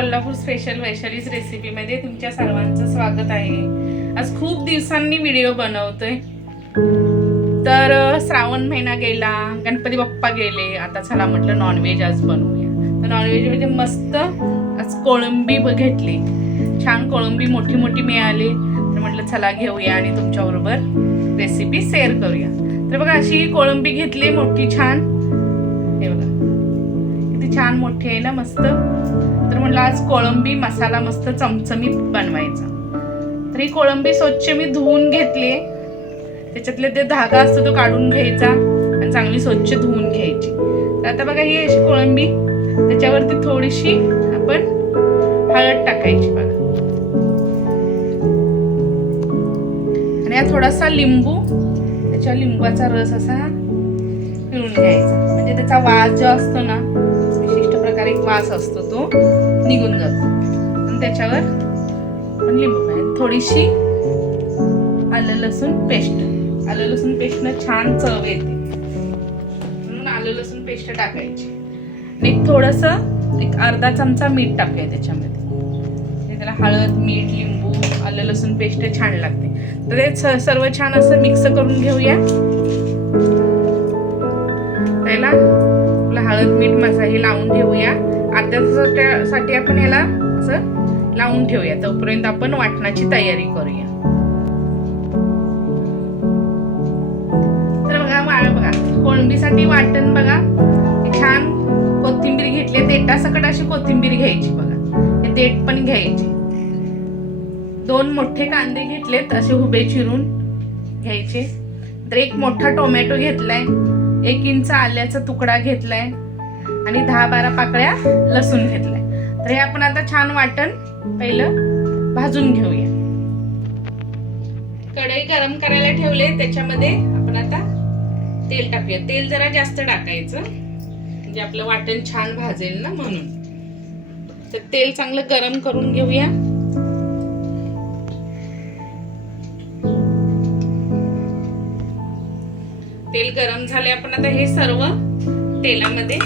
Kolhapur special Vaishali's रेसिपीमध्ये तुमच्या सर्वांचं स्वागत आहे। आज खूप दिवसांनी व्हिडिओ बनवतोय। तर श्रावण महिना गेला, गणपती बाप्पा गेले, आता चला म्हटलं नॉनव्हेज आज बनवूया। तर नॉनव्हेज मध्ये मस्त आज कोळंबी घेतली, छान कोळंबी मोठी मोठी मिळाली, तर म्हटलं चला घेऊया आणि तुमच्याबरोबर रेसिपी शेअर करूया। तर बघा अशी कोळंबी घेतली मोठी छान, हे बघा किती छान मोठी आहे ना मस्त। तर म्हटलं आज कोळंबी मसाला मस्त चमचमीत बनवायचा। तर ही कोळंबी स्वच्छ मी धुवून घेतली, त्याच्यातले ते धागा असतो तो काढून घ्यायचा आणि चांगली स्वच्छ धुवून घ्यायची। तर आता बघा ही अशी कोळंबी, त्याच्यावरती थोडीशी आपण हळद टाकायची बघा, आणि हा थोडासा लिंबू, त्याच्या लिंबाचा रस असा पिळून घ्यायचा, म्हणजे त्याचा वास जो असतो ना, विशिष्ट प्रकारे एक वास असतो तो निघून जातो। आणि त्याच्यावर आपण लिंबू पाहिजे, थोडीशी आलं लसूण पेस्ट, आलं लसूण पेस्टनं छान चव येते, म्हणून आलं लसूण पेस्ट टाकायची। आणि थोडंसं एक अर्धा चमचा मीठ टाकायचं त्याच्यामध्ये, त्याला हळद मीठ लिंबू आलं लसूण पेस्ट छान लागते। तर ते सर्व छान असं मिक्स करून घेऊया। त्याला हळद मीठ मसाला लावून ठेवूया, अर्ध्या तासासाठी आपण याला असं लावून ठेवूया। तोपर्यंत आपण वाटणाची तयारी करूया। तर बघा कोळंबीसाठी वाटण बघा, छान कोथिंबीर घेतली, देठासकट अशी कोथिंबीर घ्यायची बघा, हे देठ पण घ्यायची। 2 मोठे कांदे घेतलेत असे उभे चिरून घ्यायचे। तर एक मोठा टोमॅटो घेतलाय, 1 इंच आल्याचा तुकडा घेतलाय आणि 10-12 पाकळ्या लसूण घेतलाय। तर हे आपण आता छान वाटण पहिलं भाजून घेऊया। कढई गरम करायला ठेवले, त्याच्यामध्ये आपण आता तेल टाकूया। तेल जरा जास्त टाकायचं, म्हणजे आपलं वाटण छान भाजेल ना, म्हणून। तर तेल चांगलं गरम करून घेऊया। तेल गरम झाले, आपण आता हे सर्व तेलामध्ये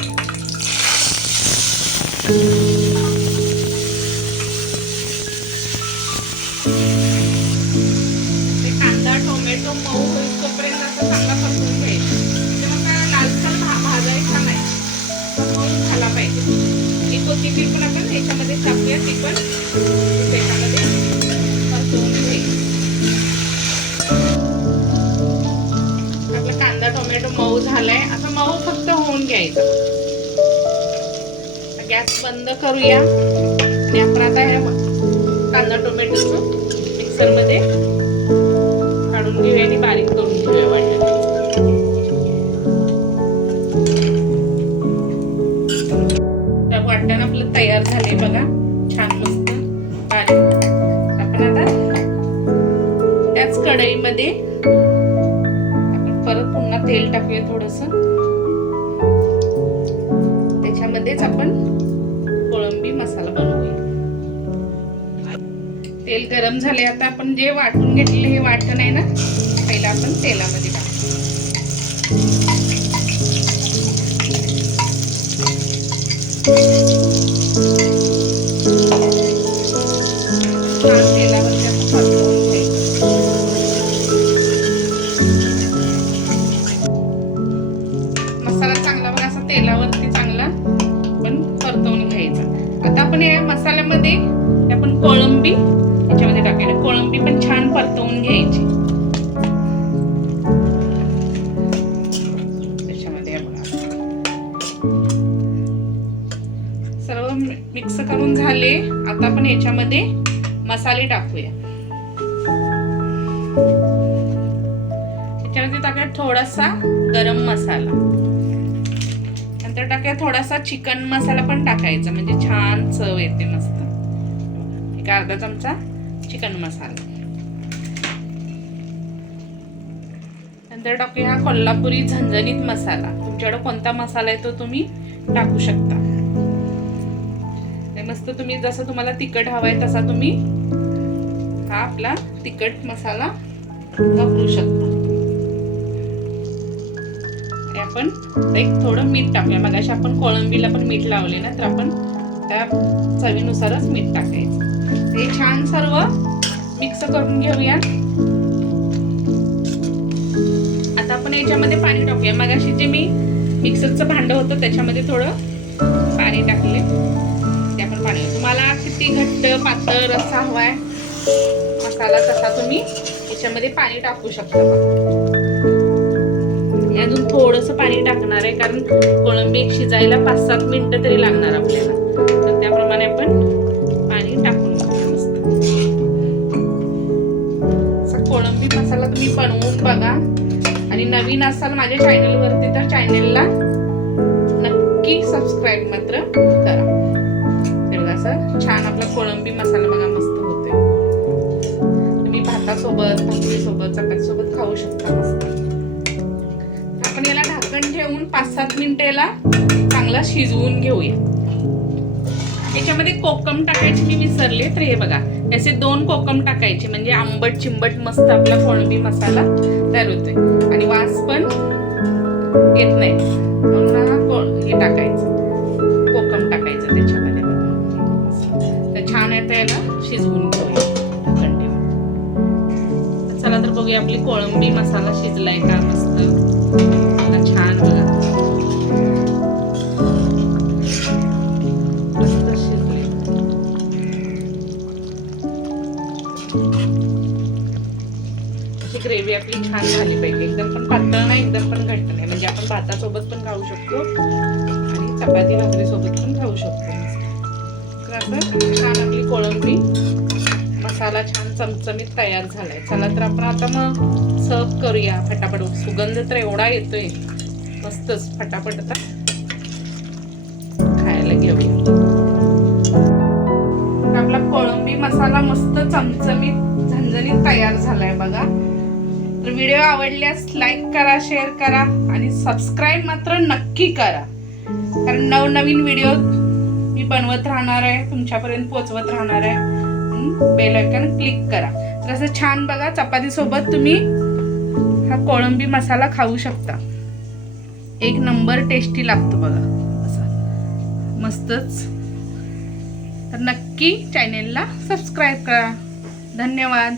कांदा टोमॅटो मऊ होईल तोपर्यंत असं चांगला परतून घ्यायचा, त्यामुळे लालसर भाजायचा नाही, मऊ झाला पाहिजे। ही कोथिंबीर पण आपण याच्यामध्ये टाकूया, ती पण त्याच्यामध्ये परतून घ्यायची। आपला कांदा टोमॅटो मऊ झालाय, असं मऊ फक्त होऊन घ्यायचा। गॅस बंद करूया आणि आपण आता हे कांदा टोमॅटोचं मिक्सर मध्ये काढून घेऊया आणि बारीक करून घेऊया वाटण। त्या वाटण आपलं तयार झाले बघा, छान मस्त बारीक। आपण आता त्याच कढईमध्ये आपण परत पुन्हा तेल टाकूया थोडंसं, त्याच्यामध्येच आपण कोळंबी मसाला बनवूया। तेल गरम झाले, आता आपण जे वाटून घेतलेले हे वाटण आहे ना, पहिला आपण तेलामध्ये टाकू। छान तेलावरती आपण परतवून घ्यायचं। मसाला चांगला बघा असा तेलावरती चांगला पण परतवून घ्यायचा। आता आपण या मसाल्यामध्ये आपण कोळंबी याच्यामध्ये टाकायला, कोळंबी पण छान परतवून घ्यायची। त्याच्यामध्ये सर्व मिक्स करून झाले, आता आपण याच्यामध्ये मसाले टाकूया। याच्यामध्ये टाकूया थोडासा गरम मसाला, नंतर टाकूया थोडासा चिकन मसाला पण टाकायचा, म्हणजे छान चव येते मस्त। एक अर्धा चमचा चिकन मसाला, नंतर टाकूया हा कोल्हापुरी झणझणीत मसाला। तुमच्याकडे कोणता मसाला आहे तो तुम्ही टाकू शकता। मस्त तुम्ही जसं तुम्हाला तिखट हवाय तसा तुम्ही हा आपला तिखट मसाला वापरू शकता। आपण एक थोडं मीठ टाकूया, मगाशी आपण कोळंबीला पण मीठ लावले ना, तर आपण त्या चवीनुसारच मीठ टाकायचं. हे छान सर्व मिक्स करून घेऊया. आता आपण याच्यामध्ये पाणी टाकूया. मगाशी जे मी मिक्सरचं भांडं होतं त्याच्यामध्ये थोडं पाणी टाकले, ते आपण पाणी. तुम्हाला किती घट्ट पातळ रस्सा हवाय मसाला तसा तुम्ही याच्यामध्ये पाणी टाकू शकता. अजून थोडंसं पाणी टाकणार आहे कारण कोळंबी शिजायला 5-7 मिनिटं तरी लागणार आपल्याला, तर त्याप्रमाणे आपण पाणी टाकून घेऊ. असा कोळंबी मसाला तुम्ही बनवून बघा. आणि नवीन असाल माझ्या चॅनलवरती तर चॅनलला नक्की सबस्क्राईब मात्र करा. तर असं छान आपला कोळंबी मसाला बघा मस्त होतोय. तुम्ही भातासोबत, भाकरीसोबत, चपातीसोबत खाऊ शकता मस्त. आपण याला ढाकण ठेवून 5-7 मिनिटं याला चांगला शिजवून घेऊया. याच्यामध्ये कोकम टाकायची मी विसरले, तर हे बघा असे 2 कोकम टाकायचे म्हणजे आंबट चिंबट मस्त आपला कोळंबी मसाला तयार होतोय आणि वास पण येत नाही. म्हणून हे टाकायचं, कोकम टाकायचं त्याच्यामध्ये बघा. तर छान आहे, याला शिजवून घेऊया ढाकण ठेवून. चला तर बघूया आपली कोळंबी मसाला शिजलाय का मस्त छान बघा. ग्रेव्ही आपली छान झाली पाहिजे, एकदम पण पातळ नाही एकदम पण घट्ट नाही, म्हणजे आपण भातासोबत पण खाऊ शकतो आणि चपाती भाकरी सोबत पण खाऊ शकतो. तर असं छान आपली कोळंबी मसाला छान चमचमीत तयार झालाय. चला तर आपण आता मग सर्व करूया फटाफट. सुगंध तर एवढा येतोय मस्तच, फटाफट आता खायला घेऊया. आपला कोळंबी मसाला मस्त चमचमीत झणझणीत तयार झालाय बघा. तर व्हिडिओ आवडल्यास लाईक करा, शेअर करा आणि सबस्क्राईब मात्र नक्की करा, कारण नवनवीन व्हिडिओ मी बनवत राहणार आहे, तुमच्यापर्यंत पोहोचवत राहणार आहे. बेल आयकॉन क्लिक करा. तर असं छान बघा चपाती सोबत तुम्ही हा कोळंबी मसाला खाऊ शकता. एक नंबर टेस्टी लागतो बघा असं मस्तच. तर नक्की चॅनेलला सबस्क्राईब करा. धन्यवाद.